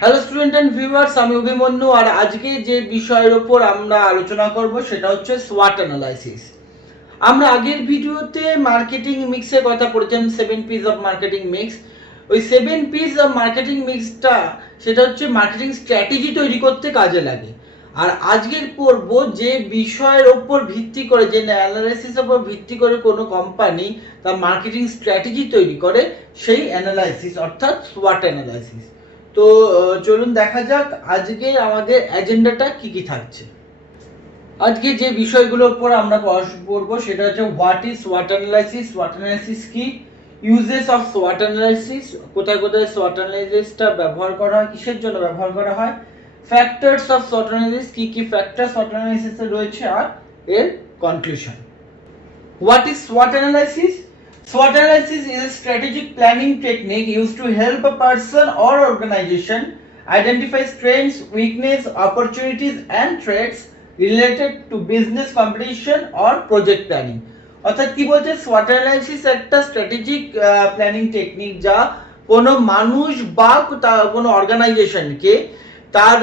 Hello student and viewers, আমি অভিমন্যু। আর আজকে যে বিষয়ের উপর আমরা আলোচনা করব সেটা হচ্ছে সোয়াট অ্যানালাইসিস। আমরা আগের ভিডিওতে মার্কেটিং মিক্সের কথা পড়েছিলাম, 7 পিস অফ মার্কেটিং মিক্স। ওই 7 পিস অফ মার্কেটিং মিক্সটা সেটা হচ্ছে মার্কেটিং স্ট্র্যাটেজি তৈরি করতে কাজে লাগে। আর আজকের পড়ব যে বিষয়ের ওপর ভিত্তি করে, যে অ্যানালাইসিসের উপর ভিত্তি করে কোনো কোম্পানি তার মার্কেটিং স্ট্র্যাটেজি তৈরি করে, সেই অ্যানালাইসিস অর্থাৎ সোয়াট অ্যানালাইসিস। তো চলুন দেখা যাক আজকে আমাদের এজেন্ডাটা কি কি থাকছে। আজকে যে বিষয়গুলোর উপর আমরা পড়বো সেটা হচ্ছে what is Swat analysis, Swat analysis কি, ইউজেস অফ সোয়াট অ্যানালাইসিস, কোথায় কোথায় সোয়াট অ্যানালাইসিসটা ব্যবহার করা হয়, কিসের জন্য ব্যবহার করা হয়, ফ্যাক্টরস অফ সোয়াট অ্যানালাইসিস, কি কি ফ্যাক্টর সোয়াট অ্যানালাইসিসে রয়েছে, আর এর conclusion. What is SWOT analysis? SWOT analysis is a strategic planning technique used to help a person or organization identify strengths, weaknesses, opportunities and threats related to business competition or project planning. অর্থাৎ কি বলছে, SWOT analysis একটা strategic planning technique যা কোনো মানুষ বা কোনো অর্গানাইজেশনকে তার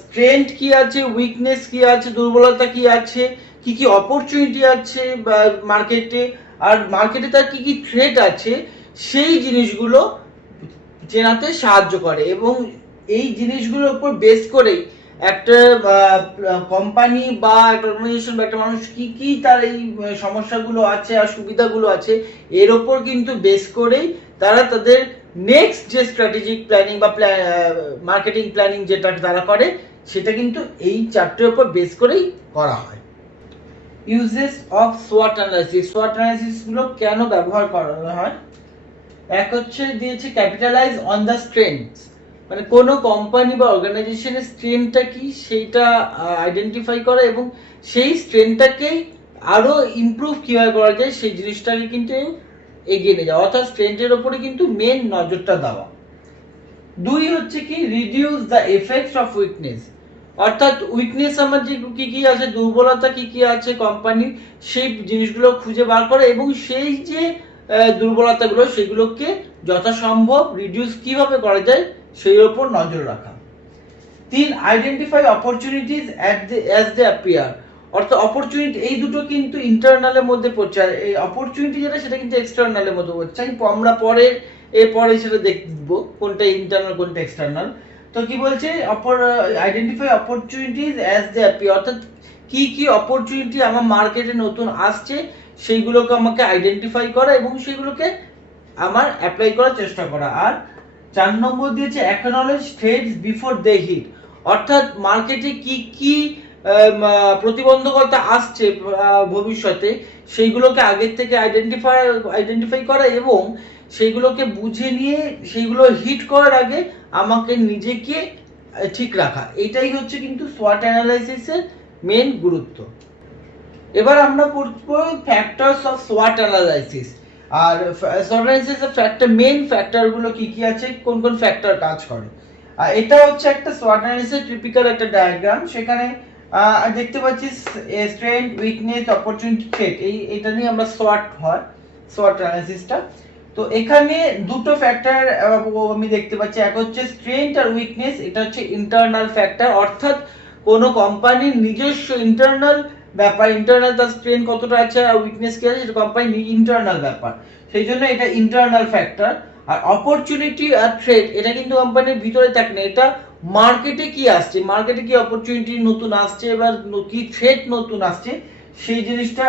স্ট্রেংথ কি আছে, উইকনেস কি আছে, দুর্বলতা কি আছে, কি কি অপরচুনিটি আছে মার্কেটে, আর মার্কেটে তার কি কি থ্রেট আছে, সেই জিনিসগুলো চেনাতে সাহায্য করে। এবং এই জিনিসগুলোর উপর বেস করেই একটা কোম্পানি বা একটা অর্গানাইজেশন বা একটা মানুষ কি কি তার এই সমস্যাগুলো আছে আর সুবিধাগুলো আছে, এর ওপর কিন্তু বেস করেই তারা তাদের নেক্সট যে স্ট্র্যাটেজিক প্ল্যানিং বা মার্কেটিং প্ল্যানিং যেটা তারা করে, সেটা কিন্তু এই চারটের উপর বেস করেই করা হয়। ইউজেস অফ সোয়াট অ্যানালাইসিস, সোয়াট অ্যানালাইসিস গুলো কেন ব্যবহার করা হয়? এক হচ্ছে দিয়েছে ক্যাপিটালাইজ অন দ্য স্ট্রেংথস, মানে কোনো কোম্পানি বা অর্গানাইজেশনের স্ট্রেংথটা কি সেইটা আইডেন্টিফাই করা এবং সেই স্ট্রেংথটাকে আরো ইমপ্রুভ কিভাবে করা যায় সেই জিনিসটাকে কিন্তু এগিয়ে নিয়ে যাওয়া, অর্থাৎ স্ট্রেংথের উপরে কিন্তু মেন নজরটা দেওয়া। দুই হচ্ছে কি reduce the effects of weakness, অর্থাৎ উইকনেস আমার যে কি কি আছে, দুর্বলতা কি কি আছে কোম্পানির, সেই জিনিসগুলো খুঁজে বার করে এবং সেই যে দুর্বলতাগুলো সেগুলোকে যথাসম্ভব রিডিউস কিভাবে করা যায় সেই উপর নজর রাখা। তিন, identify opportunities as they appear, অর্থাৎ অপরচুনিটি এই দুটো কিন্তু ইন্টারনালের মধ্যে পড়ছে, আর এই অপরচুনিটি যেটা সেটা কিন্তু এক্সটার্নালের মধ্যে পড়ছে। আমরা এরপরে সেটা দেখব কোনটা ইন্টারনাল কোনটা এক্সটার্নাল। তো কি বলছে, identify opportunities as they appear, অর্থাৎ কি কি অপরচুনিটি আমার মার্কেটে নতুন আসছে সেইগুলোকে আমাকে আইডেন্টিফাই করা এবং সেগুলোকে আমার অ্যাপ্লাই করার চেষ্টা করা। আর 4 নম্বর দিয়েছে acknowledge threats before they hit, অর্থাৎ মার্কেটে কি কি প্রতিবন্ধকতা আসছে ভবিষ্যতে, সেইগুলোকে আগের থেকে আইডেন্টিফাই করা এবং সেইগুলোকে বুঝে নিয়ে সেইগুলো হিট করার আগে আমাকে নিজেকে ঠিক রাখা, এটাই হচ্ছে কিন্তু সোয়াট অ্যানালাইসিসের মেন গুরুত্ব। এবার আমরা পড়ব ফ্যাক্টরস অফ সোয়াট অ্যানালাইসিস। আর সোয়াট অ্যানালাইসিসের ফ্যাক্টর, মেন ফ্যাক্টরগুলো কি কি আছে, কোন কোন ফ্যাক্টর কাজ করে। আর এটা হচ্ছে একটা সোয়াট অ্যানালাইসিসের টিপিক্যাল একটা ডায়াগ্রাম। সেখানে দেখতে পাচ্ছি স্ট্রেংথ, উইকনেস, অপরচুনিটি, থ্রেট, এইটা নিয়ে আমরা সোয়াট অ্যানালাইসিসটা। তো এখানে দুটো ফ্যাক্টর আমি দেখতে পাচ্ছি, এক হচ্ছে স্ট্রেংথ আর উইকনেস, এটা হচ্ছে ইন্টারনাল ফ্যাক্টর, অর্থাৎ কোনো কোম্পানির নিজস্ব ইন্টারনাল ব্যাপার, ইন্টারনাল তার স্ট্রেংথ কতটা আছে আর উইকনেস কি আছে সেটা কোম্পানির ইন্টারনাল ব্যাপার, সেই জন্য এটা ইন্টারনাল ফ্যাক্টর। আর অপরচুনিটি আর থ্রেট এটা কিন্তু কোম্পানির ভিতরে থাকে না, এটা মার্কেটে কি আসছে, মার্কেটে কি অপরচুনিটি নতুন আসছে এবার কি থ্রেট নতুন আসছে সেই জিনিসটা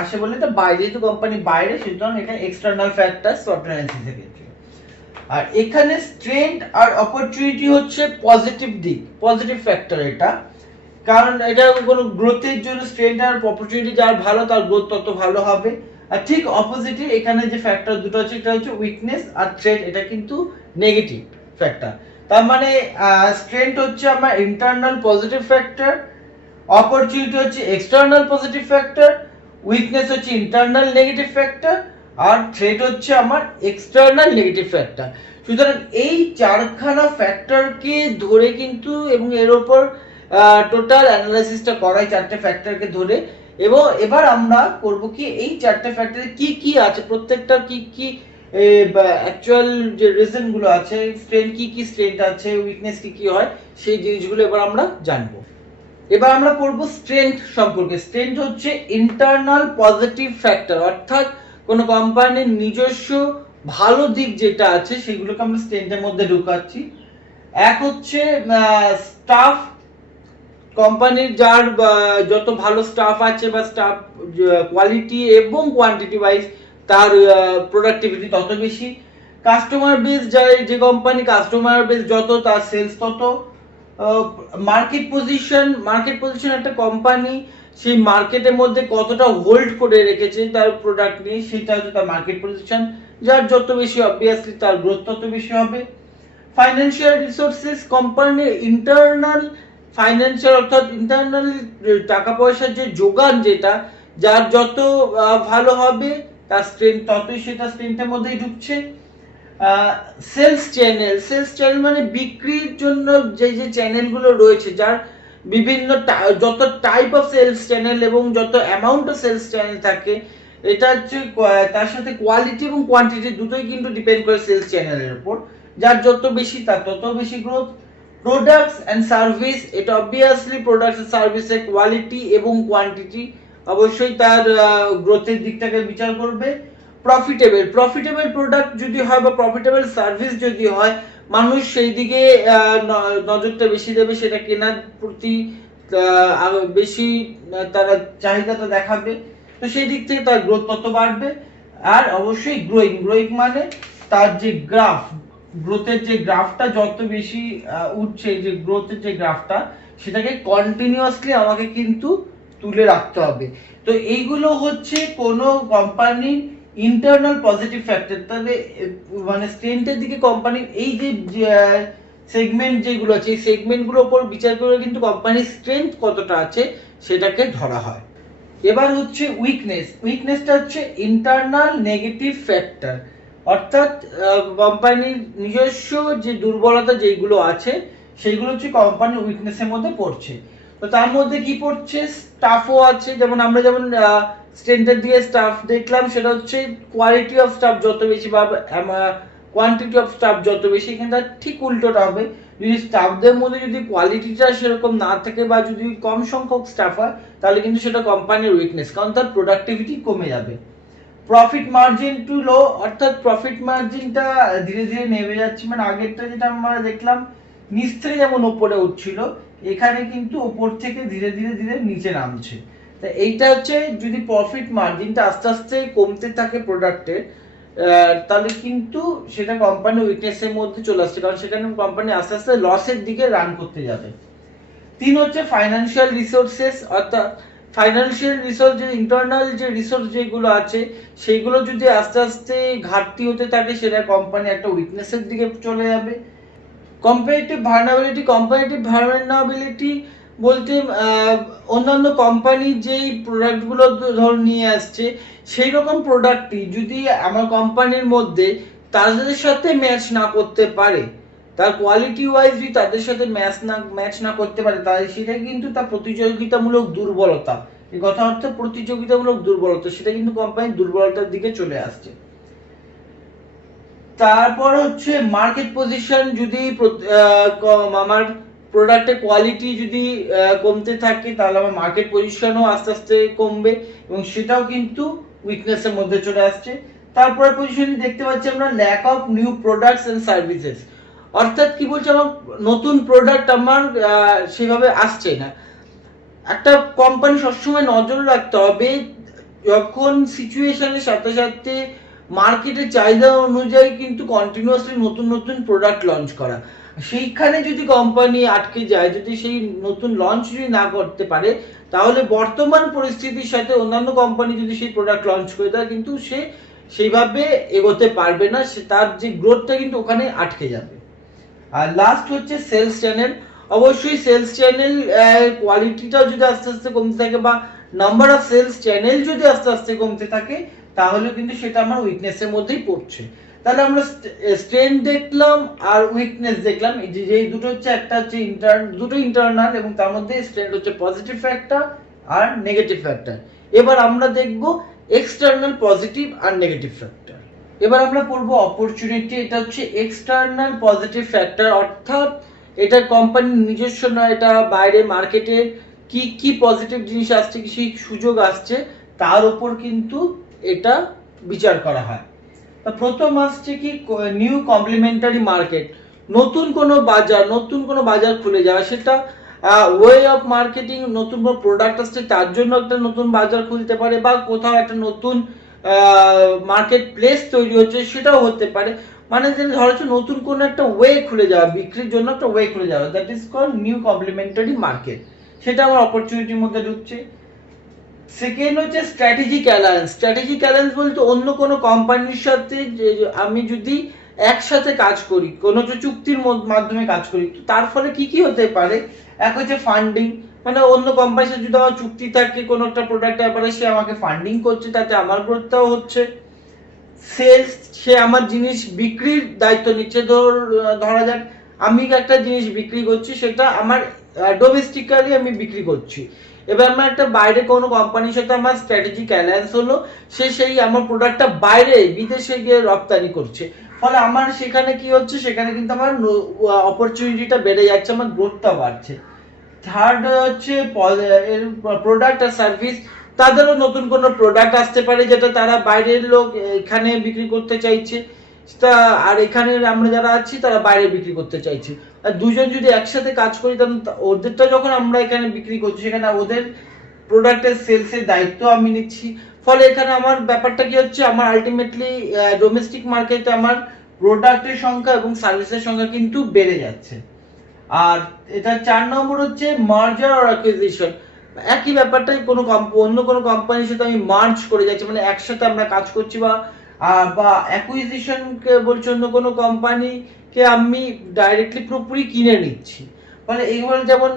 আসে বলে এটা বাইরে, যেহেতু কোম্পানি বাইরে সুতরাং এটা এক্সটার্নাল ফ্যাক্টর সফটওয়্যার অ্যানালিসিসের ক্ষেত্রে। আর এখানে স্ট্রেংথ আর অপরচুনিটি হচ্ছে পজিটিভ দিক, পজিটিভ ফ্যাক্টর এটা, কারণ এটা কোনো গ্রোথের জন্য স্ট্রেংথ আর অপরচুনিটি যার ভালো তার গ্রোথ তত ভালো হবে। আর ঠিক অপোজিটে এখানে যে ফ্যাক্টর দুটো আছে এটা হচ্ছে উইকনেস আর থ্রেট, এটা কিন্তু নেগেটিভ ফ্যাক্টর। তার মানে স্ট্রেংথ হচ্ছে আমার ইন্টারনাল পজিটিভ ফ্যাক্টর, অপরচুনিটি হচ্ছে এক্সটার্নাল পজিটিভ ফ্যাক্টর, উইকনেস হচ্ছে ইন্টারনাল নেগেটিভ ফ্যাক্টর, আর থ্রেট হচ্ছে আমার এক্সটার্নাল নেগেটিভ ফ্যাক্টর। সুতরাং এই চারখানা ফ্যাক্টরকে ধরে কিন্তু এবং এর উপর টোটাল অ্যানালাইসিসটা করাই চারটে ফ্যাক্টরকে ধরে। এবং এবার আমরা করব কি এই চারটে ফ্যাক্টরে কি কি আছে, প্রত্যেকটার কি কি অ্যাকচুয়াল যে রিজনগুলো আছে, স্ট্রেন্থ কি স্ট্রেন্থ আছে, উইকনেস কি হয়, সেই জিনিসগুলো এবার আমরা জানবো। এবার আমরা পড়বো স্ট্রেন্থ সম্পর্কে। স্ট্রেন্থ হচ্ছে ইন্টারনাল পজিটিভ ফ্যাক্টর, অর্থাৎ কোনো কোম্পানির নিজস্ব ভালো দিক যেটা আছে সেগুলোকে আমরা স্ট্রেন্থের মধ্যে ঢুকাচ্ছি। এক হচ্ছে স্টাফ, কোম্পানির যার যত ভালো স্টাফ আছে বা স্টাফ কোয়ালিটি এবং কোয়ান্টিটি ওয়াইজ তার প্রোডাক্টিভিটি তত বেশি। কাস্টমার বেস, যে কোম্পানি কাস্টমার বেস যত, তার সেলস তত। মার্কেট পজিশন একটা কোম্পানি সেই মার্কেটের মধ্যে কতটা হোল্ড করে রেখেছে তার প্রোডাক্ট নিয়ে, সেটা হচ্ছে তার মার্কেট পজিশন। যার যত বেশি অবভিয়াসলি তার গ্রোথ তত বেশি হবে। ফাইন্যান্সিয়াল রিসোর্সেস, কোম্পানির ইন্টারনাল ফাইন্যান্সিয়াল অর্থাৎ ইন্টারনাল টাকা পয়সার যে যোগান, যেটা যার যত ভালো হবে তার স্ট্রেংথ ততই সেটা স্ট্রেংথের মধ্যেই ঢুকছে। সেলস চ্যানেল মানে বিক্রির জন্য যে চ্যানেলগুলো রয়েছে, যার বিভিন্ন যত টাইপ অফ সেলস চ্যানেল এবং যত অ্যামাউন্ট অফ সেলস চ্যানেল থাকে, এটা হচ্ছে তার সাথে কোয়ালিটি এবং কোয়ান্টিটি দুটোই কিন্তু ডিপেন্ড করে সেলস চ্যানেলের উপর। যার যত বেশি তার তত বেশি গ্রোথ। প্রোডাক্টস অ্যান্ড সার্ভিস, এটা অবভিয়াসলি প্রোডাক্টস এন্ড সার্ভিসের কোয়ালিটি এবং কোয়ান্টিটি অবশ্যই তার গ্রোথের দিকটাকে বিচার করবে। প্রফিটেবল প্রোডাক্ট যদি হয় বা প্রফিটেবল সার্ভিস যদি হয়, মানুষ সেই দিকে নজরটা বেশি দেবে, সেটা কেনার প্রতি বেশি তারা চাহিদাটা দেখাবে, তো সেই দিক থেকে তার গ্রোথ তত বাড়বে। আর অবশ্যই গ্রোয়িং মানে তার যে গ্রোথের যে গ্রাফটা যত বেশি উঠছে, যে গ্রোথের যে গ্রাফটা, সেটাকে কন্টিনিউয়াসলি আমাকে কিন্তু তুলে রাখতে হবে। তো এইগুলো হচ্ছে কোনো কোম্পানির ইন্টারনাল পজিটিভ ফ্যাক্টর। তাহলে মানে স্ট্রেন্থের দিকে কোম্পানির এই যে সেগমেন্ট যেগুলো আছে, এই সেগমেন্টগুলোর উপর বিচার করে কিন্তু কোম্পানির স্ট্রেংথ কতটা আছে সেটাকে ধরা হয়। এবার হচ্ছে উইকনেসটা হচ্ছে ইন্টারনাল নেগেটিভ ফ্যাক্টর, অর্থাৎ কোম্পানির নিজস্ব যে দুর্বলতা যেগুলো আছে সেইগুলো হচ্ছে কোম্পানির উইকনেসের মধ্যে পড়ছে। তো তার মধ্যে কি পড়ছে, স্টাফও আছে। যেমন আমরা স্ট্রেন্থের দিকে স্টাফ দেখলাম, সেটা হচ্ছে কোয়ালিটি অফ স্টাফ যত বেশি বা কোয়ান্টিটি অফ স্টাফ যত বেশি, কিন্তু ঠিক উল্টোটা হবে। যদি স্টাফদের মধ্যে যদি কোয়ালিটিটা সেরকম না থাকে বা যদি কম সংখ্যক স্টাফ হয়, তাহলে কিন্তু সেটা কোম্পানির উইকনেস, কারণ তার প্রোডাক্টিভিটি কমে যাবে। প্রফিট মার্জিন টু লো, অর্থাৎ প্রফিট মার্জিনটা ধীরে ধীরে নেমে যাচ্ছে। মানে আগেরটা যেটা আমরা দেখলাম নিচ থেকে যেমন উপরে উঠছিল, এখানে কিন্তু উপর থেকে ধীরে ধীরে নিচে নামছে। তা এইটা হচ্ছে, যদি প্রফিট মার্জিনটা আস্তে আস্তে কমতে থাকে প্রোডাক্টের, তাহলে কিন্তু সেটা কোম্পানি উইকনেসের মধ্যে চলে আসছে, কারণ সেখানে কোম্পানি আস্তে আস্তে লসের দিকে রান করতে যাবে। 3 হচ্ছে ফাইন্যান্সিয়াল রিসোর্সেস, অর্থাৎ ফাইন্যান্সিয়াল রিসোর্স, যে ইন্টারনাল যে রিসোর্স যেগুলো আছে সেইগুলো যদি আস্তে আস্তে ঘাটতি হতে থাকে, সেটা কোম্পানি একটা উইকনেসের দিকে চলে যাবে। কম্পারেটিভ ভার্নাবিলিটি বলতে অন্যান্য কোম্পানি যেই প্রোডাক্টগুলো ধর নিয়ে আসছে, সেই রকম প্রোডাক্টই যদি আমার কোম্পানির মধ্যে তাদের সাথে ম্যাচ না করতে পারে, তার কোয়ালিটি ওয়াইজ যদি তাদের সাথে ম্যাচ না করতে পারে, তাহলে সেটা কিন্তু তার প্রতিযোগিতামূলক দুর্বলতা। এই কথা হচ্ছে প্রতিযোগিতামূলক দুর্বলতা, সেটা কিন্তু কোম্পানির দুর্বলতার দিকে চলে আসছে। তারপর হচ্ছে মার্কেট পজিশন, যদি আমার প্রোডাক্টের কোয়ালিটি যদি কমতে থাকে, তাহলে আমার মার্কেট পজিশনও আস্তে আস্তে কমবে এবং সেটাও কিন্তু উইকনেসের মধ্যে চলে আসছে। তারপরে পজিশন দেখতে পাচ্ছি আমরা lack of new products and services, অর্থাৎ কি বলছে, আমার নতুন প্রোডাক্ট আমার সেভাবে আসছে না। একটা কোম্পানি সবসময় নজর রাখতে হবে, যখন সিচুয়েশনের সাথে সাথে মার্কেটের চাহিদা অনুযায়ী কিন্তু কন্টিনিউয়াসলি নতুন প্রোডাক্ট লঞ্চ করা। সেইখানে যদি কোম্পানি আটকে যায়, যদি সেই নতুন লঞ্চ যদি না করতে পারে, তাহলে বর্তমান পরিস্থিতির সাথে অন্যান্য কোম্পানি যদি সেই প্রোডাক্ট লঞ্চ করে দেয়, কিন্তু সে সেইভাবে এগোতে পারবে না, সে তার যে গ্রোথটা কিন্তু ওখানে আটকে যাবে। আর লাস্ট হচ্ছে সেলস চ্যানেল। অবশ্যই সেলস চ্যানেল কোয়ালিটিটাও যদি আস্তে আস্তে কমতে থাকে বা নাম্বার অফ সেলস চ্যানেল যদি আস্তে আস্তে কমতে থাকে, তাহলে কিন্তু সেটা আমার উইকনেসের মধ্যেই পড়ছে। তাহলে আমরা স্ট্রেংথ দেখলাম আর উইকনেস দেখলাম, এই যে দুটো হচ্ছে, একটা হচ্ছে দুটো ইন্টারনাল এবং তার মধ্যে স্ট্রেংথ হচ্ছে পজিটিভ ফ্যাক্টর আর নেগেটিভ ফ্যাক্টর। এবার আমরা দেখব এক্সটার্নাল পজিটিভ আর নেগেটিভ ফ্যাক্টর। এবার আমরা পড়বো অপরচুনিটি। এটা হচ্ছে এক্সটার্নাল পজিটিভ ফ্যাক্টর, অর্থাৎ এটা কোম্পানির নিজস্ব নয়, এটা বাইরে মার্কেটে কি কি পজিটিভ জিনিস আসছে, কি সুযোগ আসছে তার উপর কিন্তু এটা বিচার করা হয়। প্রথম আসছে কি নিউ কমপ্লিমেন্টারি মার্কেট, নতুন কোনো বাজার খুলে যাওয়া, সেটা ওয়ে অফ মার্কেটিং, নতুন কোনো প্রোডাক্ট আসছে তার জন্য একটা নতুন বাজার খুলতে পারে, বা কোথাও একটা নতুন মার্কেট প্লেস তৈরি হচ্ছে সেটাও হতে পারে। মানে যে ধরো হচ্ছে নতুন কোনো একটা ওয়ে খুলে যাওয়া, বিক্রির জন্য একটা ওয়ে খুলে যাওয়া, that is called new complementary market, সেটা আমার অপরচুনিটির মধ্যে ঢুকছে। সেকেন্ড হচ্ছে স্ট্র্যাটেজিক অ্যালায়েন্স। স্ট্র্যাটেজিক অ্যালায়েন্স বলতে অন্য কোনো কোম্পানির সাথে আমি যদি একসাথে কাজ করি, কোনো চুক্তির মাধ্যমে কাজ করি, তার ফলে কি কি হতে পারে। এক হচ্ছে ফান্ডিং, মানে অন্য কোম্পানির সাথে যদি আমার চুক্তি থাকে কোনো একটা প্রোডাক্টের ব্যাপারে, সে আমাকে ফান্ডিং করছে, তাতে আমার গ্রোথটাও হচ্ছে। সেলস, সে আমার জিনিস বিক্রির দায়িত্ব নিচ্ছে। ধরা যাক আমি একটা জিনিস বিক্রি করছি, সেটা আমার ডোমেস্টিক্যালি আমি বিক্রি করছি, এবার আমার একটা বাইরে কোনো কোম্পানির সাথে আমার স্ট্র্যাটেজিক অ্যালায়েন্স হলো, সে সেই আমার প্রোডাক্টটা বাইরে বিদেশে গিয়ে রপ্তানি করছে, ফলে আমার সেখানে কি হচ্ছে, সেখানে কিন্তু আমার অপরচুনিটিটা বেড়ে যাচ্ছে, আমার গ্রোথটা বাড়ছে। থার্ড হচ্ছে প্রোডাক্ট আর সার্ভিস, তাদেরও নতুন কোনো প্রোডাক্ট আসতে পারে যেটা তারা বাইরের লোক এখানে বিক্রি করতে চাইছে, আর এখানে আমরা যারা আছি তারা বাইরে বিক্রি করতে চাইছি। আর দুজন যদি একসাথে কাজ করি, তখন ওদেরটা যখন আমরা এখানে বিক্রি করছি, সেখানে ওদের প্রোডাক্টের সেলসের দায়িত্ব আমি নিচ্ছি, ফলে এখানে আমার ব্যাপারটা কি হচ্ছে, আমার আলটিমেটলি ডোমেস্টিক মার্কেটে আমার প্রোডাক্টের সংখ্যা এবং সার্ভিসের সংখ্যা কিন্তু বেড়ে যাচ্ছে। আর এটা 4 নম্বর হচ্ছে মার্জার অর অ্যাকুইজিশন। একই ব্যাপারটাই অন্য কোনো কোম্পানির সাথে আমি মার্জ করে যাচ্ছি, মানে একসাথে আমরা কাজ করছি, বা অ্যাকুইজিশন কে বলছি, অন্য কোনো কোম্পানিকে আমি ডাইরেক্টলি পুরোপুরি কিনে নিচ্ছি। মানে এইগুলো যেমন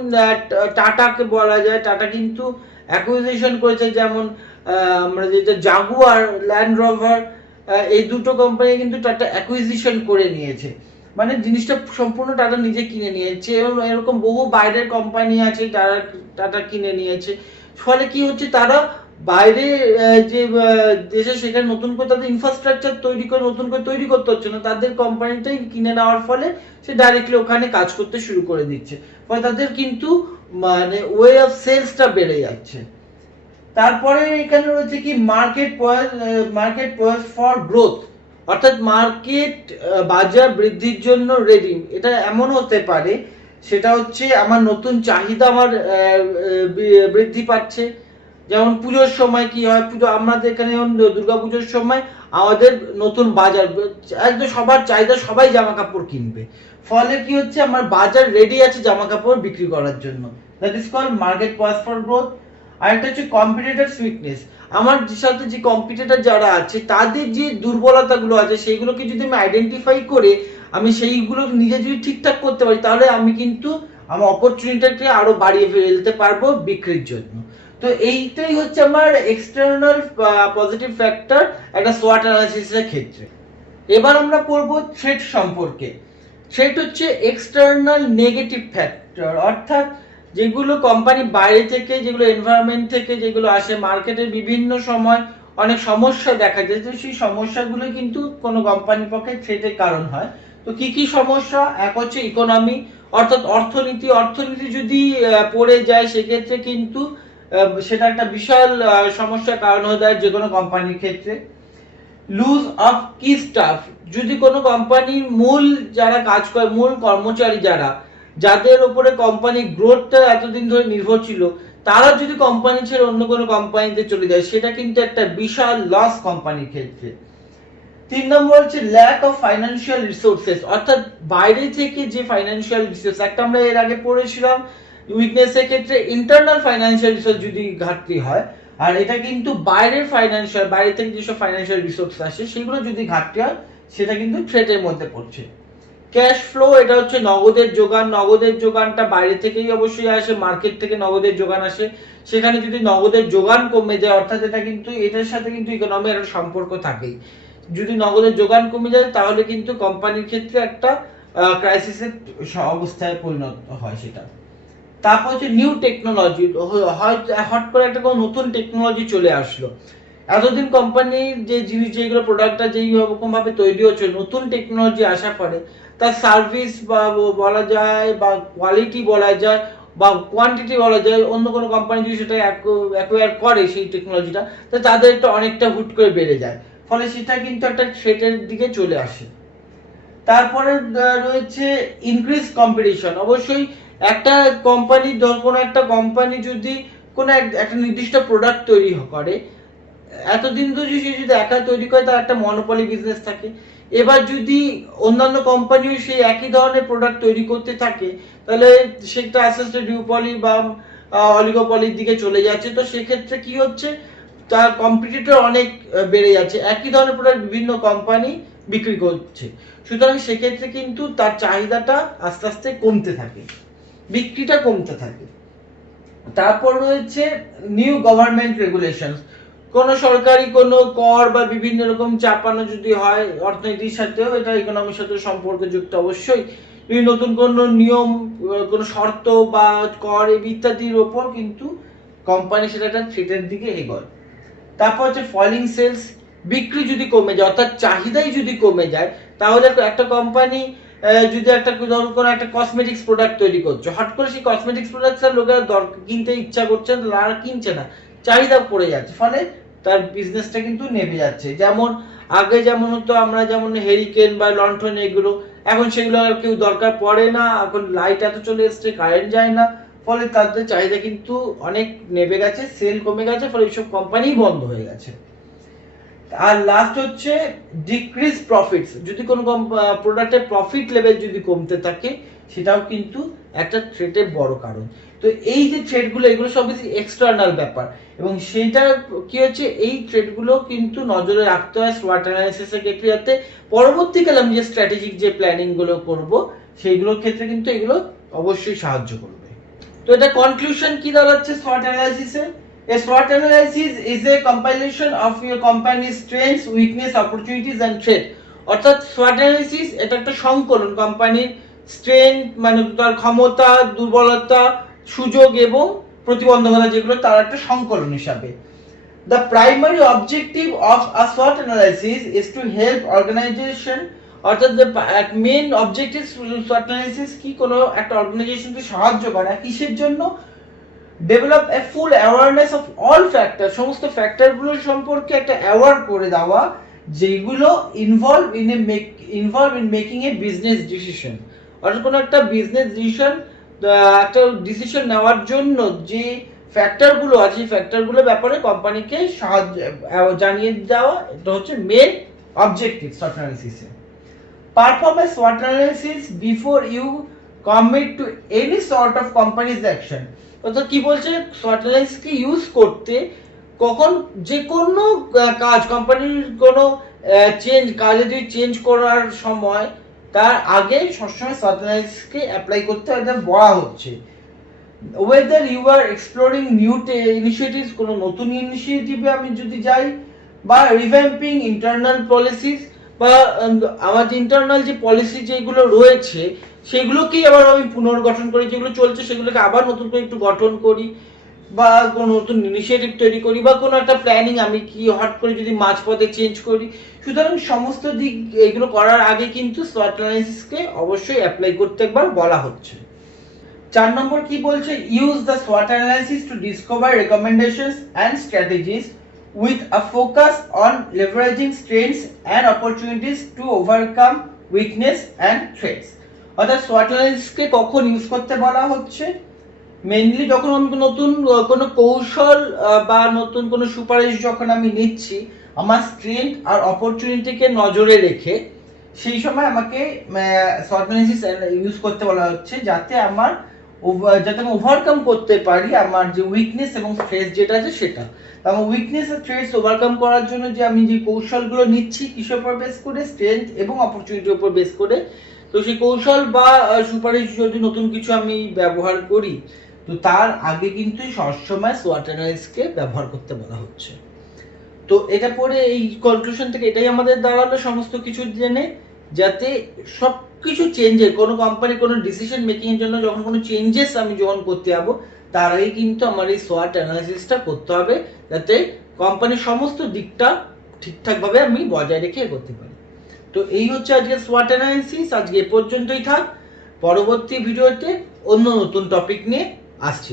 টাটাকে বলা যায়, টাটা কিন্তু অ্যাকুইজিশন করেছে, যেমন আমরা যেটা জাগুয়ার, ল্যান্ড রোভার, এই দুটো কোম্পানি কিন্তু টাটা অ্যাকুইজিশন করে নিয়েছে, মানে জিনিসটা সম্পূর্ণ টাটা নিজে কিনে নিয়েছে, এবং এরকম বহু বাইরের কোম্পানি আছে যারা টাটা কিনে নিয়েছে। ফলে কি হচ্ছে, তারা বাইরে যে দেশে, সেখানে নতুন করে তাদের ইনফ্রাস্ট্রাকচার তৈরি করে নতুন করে তৈরি করতে হচ্ছে না, তাদের কোম্পানিটাই কিনে নেওয়ার ফলে সে ডাইরেক্টলি ওখানে কাজ করতে শুরু করে দিচ্ছে, ফলে তাদের কিন্তু মানে ওয়ে অফ সেলসটা বেড়ে যাচ্ছে। তারপরে এখানে রয়েছে কি মার্কেট পয়েজ ফর গ্রোথ, অর্থাৎ মার্কেট বাজার বৃদ্ধির জন্য রেডি। এটা এমন হতে পারে, সেটা হচ্ছে আমার নতুন চাহিদা আমার বৃদ্ধি পাচ্ছে। যেমন পুজোর সময় কি হয়, পুজো আমাদের এখানে যেমন দুর্গাপুজোর সময় আমাদের নতুন বাজার, একদম সবার চাহিদা, সবাই জামা কাপড় কিনবে, ফলে কি হচ্ছে, আমার বাজার রেডি আছে জামা কাপড় বিক্রি করার জন্য, that is called market poise for growth. আর একটা হচ্ছে কম্পিটিটরস উইকনেস, আমার সাথে যে কম্পিটিটর যারা আছে তাদের যে দুর্বলতাগুলো আছে সেইগুলোকে যদি আমি আইডেন্টিফাই করে আমি সেইগুলো নিজে যদি ঠিকঠাক করতে পারি, তাহলে আমি কিন্তু আমার অপরচুনিটিটাকে আরো বাড়িয়ে ফেলতে পারবো বিক্রির জন্য। তো এইটাই হচ্ছে আমার এক্সটার্নাল পজিটিভ ফ্যাক্টর একটা সোয়াট অ্যানালিসিসের ক্ষেত্রে। এবার আমরা পড়বো থ্রেট সম্পর্কে। থ্রেট হচ্ছে এক্সটার্নাল নেগেটিভ ফ্যাক্টর, অর্থাৎ যেগুলো কোম্পানি বাইরে থেকে, যেগুলো এনভায়রনমেন্ট থেকে যেগুলো আসে, মার্কেটের বিভিন্ন সময় অনেক সমস্যা দেখা যায়, তো সেই সমস্যাগুলো কিন্তু কোনো কোম্পানির পক্ষে থ্রেটের কারণ হয়। তো কি কি সমস্যা, এক হচ্ছে ইকোনমি, অর্থাৎ অর্থনীতি যদি পড়ে যায়, সেক্ষেত্রে কিন্তু সেটা একটা বিশাল সমস্যার কারণ হয়ে যায় যে কোনো কোম্পানির ক্ষেত্রে। লুজ অফ কি স্টাফ, যদি কোনো কোম্পানির মূল যারা কাজ করে, মূল কর্মচারী যাদের উপরে কোম্পানি গ্রোথটা এতদিন ধরে নির্ভর ছিল, তারা যদি কোম্পানি ছেড়ে অন্য কোনো কোম্পানিতে চলে যায়, সেটা কিন্তু একটা বিশাল লস কোম্পানির ক্ষেত্রে। 3 নম্বর হচ্ছে ল্যাক অফ ফাইন্যান্সিয়াল রিসোর্সেস, অর্থাৎ বাইরে থেকে যে ফাইন্যান্সিয়াল রিসোর্স, একটা আমরা এর আগে পড়েছিলাম উইকনেসের ক্ষেত্রে ইন্টারনাল ফাইন্যান্সিয়াল রিসোর্স যদি ঘাটতি হয়, আর এটা কিন্তু বাইরে থেকে যেসব ফাইন্যান্সিয়াল রিসোর্স আসে সেগুলো যদি ঘাটতি হয়, সেটা কিন্তু থ্রেটের মধ্যে পড়ছে। ক্যাশ ফ্লো, এটা হচ্ছে নগদের যোগানটা বাইরে থেকেই অবশ্যই আসে, মার্কেট থেকে নগদের যোগান আসে, সেখানে যদি নগদের যোগান কমে যায়, অর্থাৎ এটা কিন্তু এটার সাথে কিন্তু ইকোনমির একটা সম্পর্ক থাকেই, যদি নগদের যোগান কমে যায় তাহলে কিন্তু কোম্পানির ক্ষেত্রে একটা ক্রাইসিসের অবস্থায় পরিণত হয় সেটা। তারপর হচ্ছে নিউ টেকনোলজি, হট করে একটা কোনো নতুন টেকনোলজি চলে আসলো, এতদিন কোম্পানির যে জিনিস যেগুলো প্রোডাক্টটা যেই রকম ভাবে তৈরি হচ্ছে, নতুন টেকনোলজি আসার পরে তার সার্ভিস বা বলা যায় বা কোয়ালিটি বলা যায় বা কোয়ান্টিটি বলা যায়, অন্য কোনো কোম্পানি যদি সেটা অ্যাকোয়ার করে সেই টেকনোলজিটা, তো তাদের একটা অনেকটা হুট করে বেড়ে যায়, ফলে সেটা কিন্তু একটা থ্রেটের দিকে চলে আসে। তারপরে রয়েছে ইনক্রিজ কম্পিটিশন। অবশ্যই একটা কোম্পানি, কোনো একটা কোম্পানি যদি কোনো একটা নির্দিষ্ট প্রোডাক্ট তৈরি করে, এতদিন তো যদি সে যদি একা তৈরি করে তার একটা মনোপলি বিজনেস থাকে। এবার যদি অন্যান্য কোম্পানিও সেই একই ধরনের প্রোডাক্ট তৈরি করতে থাকে, তাহলে সেটা আস্তে আস্তে ডিউপলি বা অলিগোপলির দিকে চলে যাচ্ছে। তো সেক্ষেত্রে কি হচ্ছে, তার কম্পিটিটর অনেক বেড়ে যাচ্ছে, একই ধরনের প্রোডাক্ট বিভিন্ন কোম্পানি বিক্রি করছে, সুতরাং সেক্ষেত্রে কিন্তু তার চাহিদাটা আস্তে আস্তে কমতে থাকে, বিক্রিটা কমতে থাকে। তারপর রয়েছে নিউ গভর্নমেন্ট রেগুলেশন। কোনো সরকারি কোনো কর বা বিভিন্ন রকম চাপানো যদি হয়, অর্থনীতির সাথেও এটা ইকোনমির সাথে সম্পর্কযুক্ত, অবশ্যই নতুন কোনো নিয়ম, কোনো শর্ত বা কর ইত্যাদির ওপর কিন্তু কোম্পানি সেটা একটা থ্রেটের দিকে এগোয়। তারপর হচ্ছে ফলিং সেলস। বিক্রি যদি কমে যায়, অর্থাৎ চাহিদাই যদি কমে যায়, তাহলে একটা কোম্পানি যদি একটা কোনো একটা কসমেটিক্স প্রোডাক্ট তৈরি করছে, হট করে সেই কসমেটিক্স প্রোডাক্টটা লোকেরা কিনতে ইচ্ছা করছে না, আর কিনছে না, চাহিদা পড়ে যাচ্ছে, ফলে তার বিজনেসটা কিন্তু নেমে যাচ্ছে। যেমন আগে যেমন হতো, আমরা যেমন হেরিকেন বা লন্ঠন এগুলো, এখন সেগুলো আর কেউ দরকার পড়ে না, এখন লাইট এত চলে এসছে, কারেন্ট যায় না, ফলে তাদের চাহিদা কিন্তু অনেক নেমে গেছে, সেল কমে গেছে, ফলে এইসব কোম্পানি বন্ধ হয়ে গেছে। আর লাস্ট হচ্ছে ডিক্রিজ প্রফিটস। যদি কোনো প্রোডাক্টের প্রফিট লেভেল যদি কমতে থাকে, সেটাও কিন্তু একটা থ্রেটের বড় কারণ। তো এই যে থ্রেটগুলো, এগুলো সব বেশি এক্সটার্নাল ব্যাপার, এবং সেইটা কি হচ্ছে, এই থ্রেটগুলো কিন্তু নজরে রাখতে হয় সোয়াট অ্যানালাইসিসের ক্ষেত্রে, যাতে পরবর্তীকালে আমি যে স্ট্র্যাটেজিক যে প্ল্যানিং গুলো করব, সেইগুলোর ক্ষেত্রে কিন্তু এগুলো অবশ্যই সাহায্য করবে। তো এটা কনক্লুশন কি দাঁড়াচ্ছে SWOT অ্যানালাইসিসে? A SWOT analysis is a compilation of your company's strengths, weakness, opportunities and threat. অর্থাৎ SWOT analysis এটা একটা সংকলন কোম্পানির স্ট্রেংথ, মানে তার ক্ষমতা, দুর্বলতা, সুযোগ এবং প্রতিবন্ধকতা, যেগুলো তার একটা সংকলন হিসাবে। The primary objective of a SWOT analysis is to help organization, অর্থাৎ মেইন অবজেক্টিভ SWOT analysis কি, কোনো একটা অর্গানাইজেশনকে সাহায্য করা কিসের জন্য? Develop a full awareness of all factor, সমস্ত ফ্যাক্টরগুলো সম্পর্কে একটা অ্যাওয়ার করে দেওয়া, যেগুলো involve in making A business decision. অর্থাৎ কোনো একটা বিজনেস ডিসিশন, একটা ডিসিশন নেওয়ার জন্য যে ফ্যাক্টরগুলো আছে, সেই ফ্যাক্টরগুলোর ব্যাপারে কোম্পানিকে সাহায্য জানিয়ে দেওয়া, এটা হচ্ছে মেন অবজেক্টিভ SWOT অ্যানালিসিসে। Perform a SWOT analysis before you commit to any sort of company's action। অর্থাৎ কি বলছে, SWOT analysis কে ইউজ করতে কখন, যে কোনো কাজ, কোম্পানির কোনো কাজে যদি চেঞ্জ করার সময়, তার আগে সবসময় SWOT analysis কে অ্যাপ্লাই করতে এটা বলা হচ্ছে। whether you are exploring new initiatives, কোনো নতুন ইনিশিয়েটিভে আমি যদি যাই, বা রিভ্যাম্পিং ইন্টারনাল পলিসিস, বা আমার যে ইন্টারনাল যে পলিসি যেগুলো রয়েছে সেগুলোকেই আবার আমি পুনর্গঠন করি, যেগুলো চলছে সেগুলোকে আবার নতুন করে একটু গঠন করি, বা কোনো নতুন ইনিশিয়েটিভ তৈরি করি, বা কোনো একটা প্ল্যানিং আমি কি হট করে যদি মাঝপথে চেঞ্জ করি। সুতরাং সমস্ত দিক এগুলো করার আগে কিন্তু SWOT অ্যানালাইসিসকে অবশ্যই অ্যাপ্লাই করতে একবার বলা হচ্ছে। 4 নম্বর কি বলছে, use the SWOT analysis to discover recommendations and strategies with a focus on leveraging strengths and opportunities to overcome weakness and threats। অর্থাৎ SWOT analysis কে কখন ইউজ করতে বলা হচ্ছে? মেইনলি যখন আমি নতুন কোনো কৌশল বা নতুন কোনো সুপারিশ যখন আমি নিচ্ছি, আমার স্ট্রেংথ আর অপরচুনিটিকে নজরে রেখে, সেই সময় আমাকে SWOT analysis ইউজ করতে বলা হচ্ছে, যাতে আমি ওভারকাম করতে পারি আমার যে উইকনেস এবং থ্রেট যেটা আছে সেটা। আমার উইকনেস আর থ্রেটস ওভারকাম করার জন্য যে আমি যে কৌশলগুলো নিচ্ছি, কিসের উপর বেস করে? স্ট্রেংথ এবং অপরচুনিটির উপর বেস করে। তো সেই কৌশল বা সুপারিশ যদি নতুন কিছু আমি ব্যবহার করি, তো তার আগে কিন্তু সবসময় SWOT অ্যানালাইসিসকে ব্যবহার করতে বলা হচ্ছে। তো এটা পরে এই কনক্লুশন থেকে এটাই আমাদের দাঁড়ালো সমস্ত কিছু জেনে, যাতে সব কিছু চেঞ্জের, কোনো কোম্পানি কোনো ডিসিশন মেকিং এর জন্য যখন কোনো চেঞ্জেস আমি যখন করতে যাবো, তার আগে কিন্তু আমার এই SWOT অ্যানালাইসিসটা করতে হবে, যাতে কোম্পানির সমস্ত দিকটা ঠিকঠাকভাবে আমি বজায় রেখে এগোতে পারি। তো এই হচ্ছে আজকে SWOT অ্যানালাইসিস। আজকে এ পর্যন্তই থাক। পরবর্তী ভিডিওতে অন্য নতুন টপিক নিয়ে আসছি।